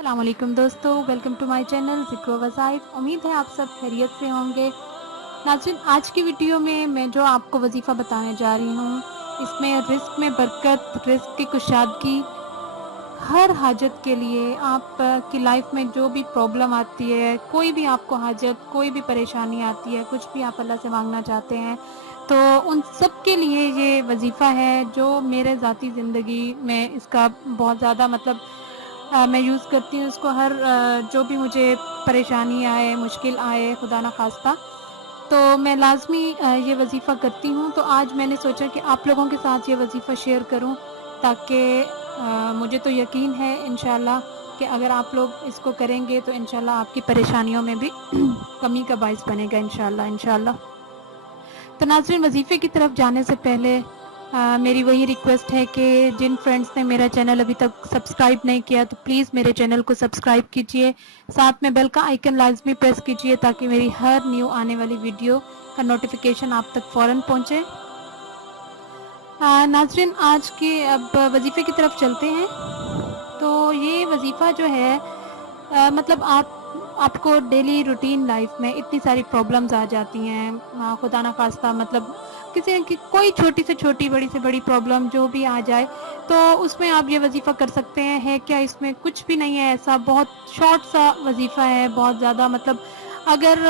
अस्सलाम वालेकुम दोस्तों, वेलकम टू माय चैनल ज़िक्र वज़ाइफ। उम्मीद है आप सब खैरियत से होंगे। नाज़रीन, आज की वीडियो में मैं जो आपको वजीफ़ा बताने जा रही हूँ, इसमें रिज़्क में बरकत, रिज़्क की कुशादगी, हर हाजत के लिए आप की लाइफ में जो भी प्रॉब्लम आती है, कोई भी आपको हाजत, कोई भी परेशानी आती है, कुछ भी आप अल्लाह से मांगना चाहते हैं, तो उन सब के लिए ये वजीफ़ा है जो मेरे ज़ाती ज़िंदगी में इसका बहुत ज़्यादा मैं यूज़ करती हूँ इसको हर जो भी मुझे परेशानी आए, मुश्किल आए, खुदा ना ख़ास्ता, तो मैं लाज़मी ये वजीफ़ा करती हूँ। तो आज मैंने सोचा कि आप लोगों के साथ ये वजीफ़ा शेयर करूँ, ताकि मुझे तो यकीन है इंशाअल्लाह कि अगर आप लोग इसको करेंगे तो इंशाअल्लाह आपकी परेशानियों में भी कमी का बाइस बनेगा इंशाअल्लाह इंशाअल्लाह। तो नाज़रीन, वजीफ़े की तरफ जाने से पहले मेरी वही रिक्वेस्ट है कि जिन फ्रेंड्स ने मेरा चैनल अभी तक सब्सक्राइब नहीं किया तो प्लीज़ मेरे चैनल को सब्सक्राइब कीजिए, साथ में बेल का आइकन लाजमी प्रेस कीजिए ताकि मेरी हर न्यू आने वाली वीडियो का नोटिफिकेशन आप तक फ़ौरन पहुँचे। नाज़रीन, आज की अब वजीफ़े की तरफ चलते हैं। तो ये वजीफ़ा जो है मतलब आपको डेली रूटीन लाइफ में इतनी सारी प्रॉब्लम्स आ जाती हैं, खुदा ना खास्ता मतलब किसी की कोई छोटी से छोटी, बड़ी से बड़ी प्रॉब्लम जो भी आ जाए, तो उसमें आप ये वजीफ़ा कर सकते हैं। है क्या, इसमें कुछ भी नहीं है, ऐसा बहुत शॉर्ट सा वजीफ़ा है, बहुत ज़्यादा मतलब अगर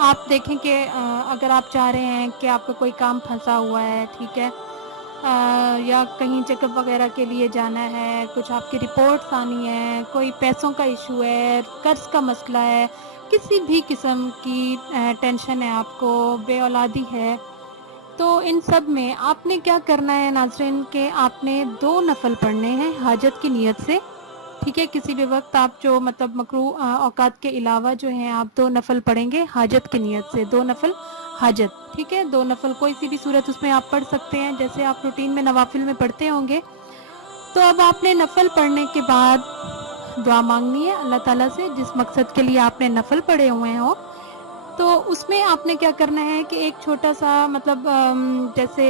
आप देखें कि अगर आप चाह रहे हैं कि आपका कोई काम फंसा हुआ है, ठीक है, या कहीं चेकअप वगैरह के लिए जाना है, कुछ आपकी रिपोर्ट्स आनी है, कोई पैसों का इशू है, कर्ज का मसला है, किसी भी किस्म की टेंशन है आपको, बेऔलादी है, तो इन सब में आपने क्या करना है नाज़रीन कि आपने 2 नफ़ल पढ़ने हैं हाजत की नीयत से। ठीक है, किसी भी वक्त आप जो मतलब मकरू औकात के अलावा जो है आप 2 नफ़ल पढ़ेंगे हाजत की नीयत से, 2 नफ़ल हाजत, ठीक है, 2 नफ़ल कोई सी भी सूरत उसमें आप पढ़ सकते हैं जैसे आप रूटीन में नवाफिल में पढ़ते होंगे। तो अब आपने नफ़ल पढ़ने के बाद दुआ मांगनी है अल्लाह ताला से, जिस मकसद के लिए आपने नफ़ल पढ़े हुए हो। तो उसमें आपने क्या करना है कि एक छोटा सा मतलब जैसे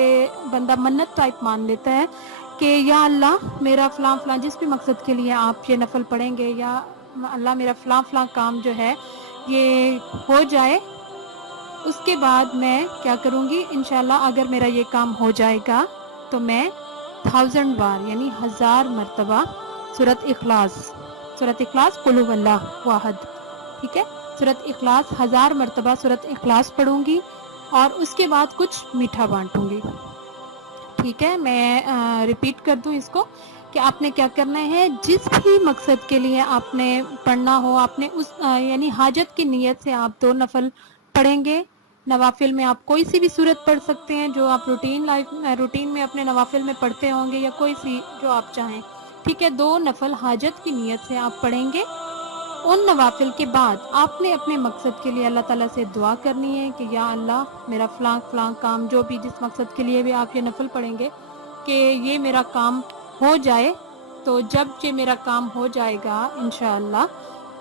बंदा मन्नत टाइप मान लेता है कि या अल्लाह मेरा फ़लाँ फ़लाँ जिस भी मकसद के लिए आप ये नफ़ल पढ़ेंगे, या अल्लाह मेरा फ़लाँ फ़लाँ काम जो है ये हो जाए। उसके बाद मैं क्या करूँगी इंशाअल्लाह, अगर मेरा ये काम हो जाएगा तो मैं 1000 बार यानी 1000 मरतबा सूरत इखलास कुल हुवल्लाह वाहद, ठीक है, सूरत इखलास 1000 मरतबा सूरत इखलास पढ़ूंगी और उसके बाद कुछ मीठा बांटूंगी। ठीक है, मैं रिपीट कर दूं इसको कि आपने क्या करना है, जिस भी मकसद के लिए आपने पढ़ना हो, आपने उस यानी हाजत की नीयत से आप 2 नफल पढ़ेंगे। नवाफिल में आप कोई सी भी सूरत पढ़ सकते हैं जो आप रूटीन में अपने नवाफिल में पढ़ते होंगे, या कोई सी जो आप चाहें। ठीक है, 2 नफल हाजत की नीयत से आप पढ़ेंगे। उन नवाफिल के बाद आपने अपने मकसद के लिए अल्लाह ताला से दुआ करनी है कि या अल्लाह मेरा फ़लाँ फ़लाँ काम, जो भी जिस मकसद के लिए भी आप ये नफल पढ़ेंगे कि ये मेरा काम हो जाए। तो जब ये मेरा काम हो जाएगा इंशाअल्लाह,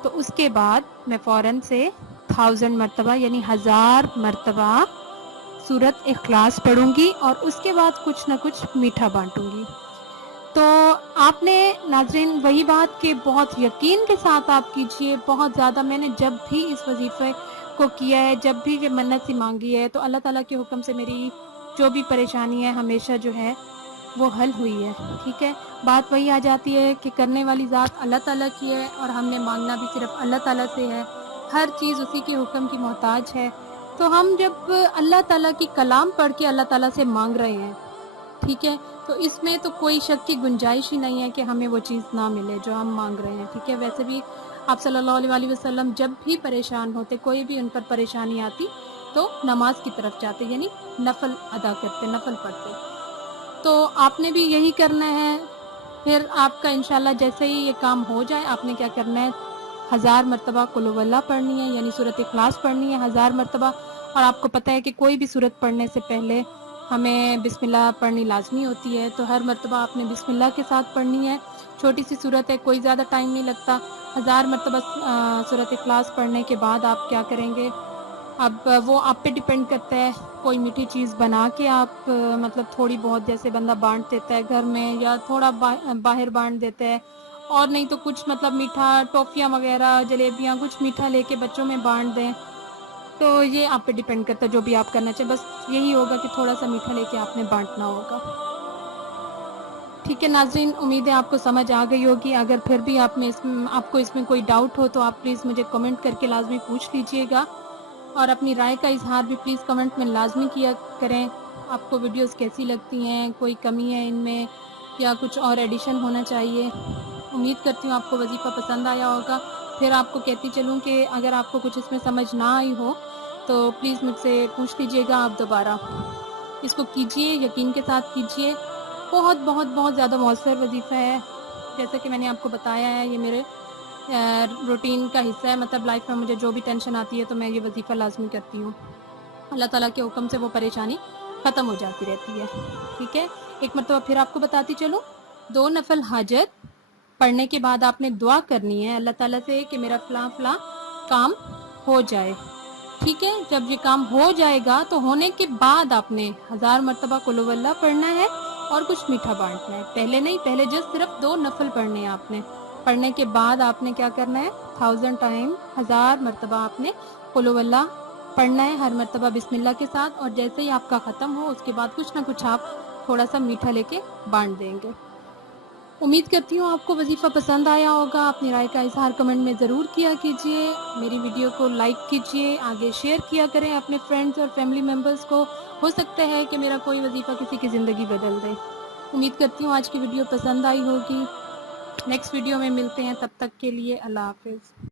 तो उसके बाद मैं फ़ौरन से 1000 मरतबा यानी 1000 मरतबा सूरत इखलास पढ़ूंगी और उसके बाद कुछ ना कुछ मीठा बांटूंगी। तो आपने नाज़रीन वही बात कि बहुत यकीन के साथ आप कीजिए, बहुत ज़्यादा। मैंने जब भी इस वजीफ़े को किया है, जब भी ये मन्नत सी मांगी है, तो अल्लाह ताला के हुक्म से मेरी जो भी परेशानी है हमेशा जो है वो हल हुई है। ठीक है, बात वही आ जाती है कि करने वाली ज़ात अल्लाह ताला की है और हमने मांगना भी सिर्फ अल्लाह ताला से है, हर चीज़ उसी के हुक्म की मोहताज है। तो हम जब अल्लाह ताला की कलाम पढ़ के अल्लाह ताला से मांग रहे हैं, ठीक है, तो इसमें तो कोई शक की गुंजाइश ही नहीं है कि हमें वो चीज़ ना मिले जो हम मांग रहे हैं। ठीक है, वैसे भी आप सल्लल्लाहु अलैहि वसल्लम जब भी परेशान होते, कोई भी उन पर परेशानी आती, तो नमाज की तरफ जाते यानी नफल अदा करते, नफल पढ़ते। तो आपने भी यही करना है। फिर आपका इंशाल्लाह जैसे ही ये काम हो जाए, आपने क्या करना है, 1000 मरतबा कुल हुवल्लाह पढ़नी है यानी सूरत इखलास पढ़नी है 1000 मरतबा। और आपको पता है कि कोई भी सूरत पढ़ने से पहले हमें बिस्मिल्लाह पढ़नी लाजमी होती है, तो हर मरतबा आपने बिस्मिल्लाह के साथ पढ़नी है। छोटी सी सूरत है, कोई ज़्यादा टाइम नहीं लगता। 1000 मरतबा सूरत इखलास पढ़ने के बाद आप क्या करेंगे, अब वो आप पे डिपेंड करता है। कोई मीठी चीज़ बना के आप मतलब थोड़ी बहुत जैसे बंदा बांट देता है घर में, या थोड़ा बाहर बांट देता है, اور نہیں تو کچھ مطلب میٹھا ٹافیاں وغیرہ جلیبیاں کچھ میٹھا لے کے بچوں میں بانٹ دیں. تو یہ آپ پہ ڈیپینڈ کرتا ہے جو بھی آپ کرنا چاہیں. بس یہی ہوگا کہ تھوڑا سا میٹھا لے کے آپ نے بانٹنا ہوگا. ٹھیک ہے ناظرین، امید ہے آپ کو سمجھ آ گئی ہوگی. اگر پھر بھی آپ کو اس میں کوئی ڈاؤٹ ہو تو آپ پلیز مجھے کمنٹ کر کے لازمی پوچھ لیجئے گا، اور اپنی رائے کا اظہار بھی پلیز کمنٹ میں لازمی کیا کریں. آپ کو ویڈیوز کیسی لگتی ہیں، کوئی کمی ہے ان میں یا کچھ اور ایڈیشن ہونا چاہیے. امید کرتی ہوں آپ کو وظیفہ پسند آیا ہوگا. پھر آپ کو کہتی چلوں کہ اگر آپ کو کچھ اس میں سمجھ نہ آئی ہو تو پلیز مجھ سے پوچھ لیجئے گا. آپ دوبارہ اس کو کیجئے، یقین کے ساتھ کیجئے. بہت بہت بہت زیادہ مؤثر وظیفہ ہے. جیسا کہ میں نے آپ کو بتایا ہے، یہ میرے روٹین کا حصہ ہے. مطلب لائف میں مجھے جو بھی ٹینشن آتی ہے تو میں یہ وظیفہ لازمی کرتی ہوں. اللہ تعالیٰ کے حکم سے وہ پریشانی ختم ہو جاتی رہتی ہے. ٹھیک ہے، ایک مرتبہ پھر آپ کو بتاتی چلوں. 2 نفل حاجت پڑھنے کے بعد آپ نے دعا کرنی ہے اللہ تعالیٰ سے کہ میرا فلاں فلاں کام ہو جائے. ٹھیک ہے، جب یہ کام ہو جائے گا تو ہونے کے بعد آپ نے 1000 مرتبہ قل هو اللہ پڑھنا ہے اور کچھ میٹھا بانٹنا ہے. پہلے نہیں، پہلے جسٹ صرف 2 نفل پڑھنے ہیں آپ نے. پڑھنے کے بعد آپ نے کیا کرنا ہے، 1000 ٹائم 1000 مرتبہ آپ نے قل هو اللہ پڑھنا ہے، ہر مرتبہ بسم اللہ کے ساتھ. اور جیسے ہی آپ کا ختم ہو اس کے بعد کچھ نہ کچھ آپ تھوڑا سا میٹھا لے کے بانٹ دیں گے. امید کرتی ہوں آپ کو وظیفہ پسند آیا ہوگا. اپنی رائے کا اظہار کمنٹ میں ضرور کیا کیجئے. میری ویڈیو کو لائک کیجئے، آگے شیئر کیا کریں اپنے فرینڈز اور فیملی ممبرز کو. ہو سکتا ہے کہ میرا کوئی وظیفہ کسی کی زندگی بدل دے. امید کرتی ہوں آج کی ویڈیو پسند آئی ہوگی. نیکسٹ ویڈیو میں ملتے ہیں، تب تک کے لیے اللہ حافظ.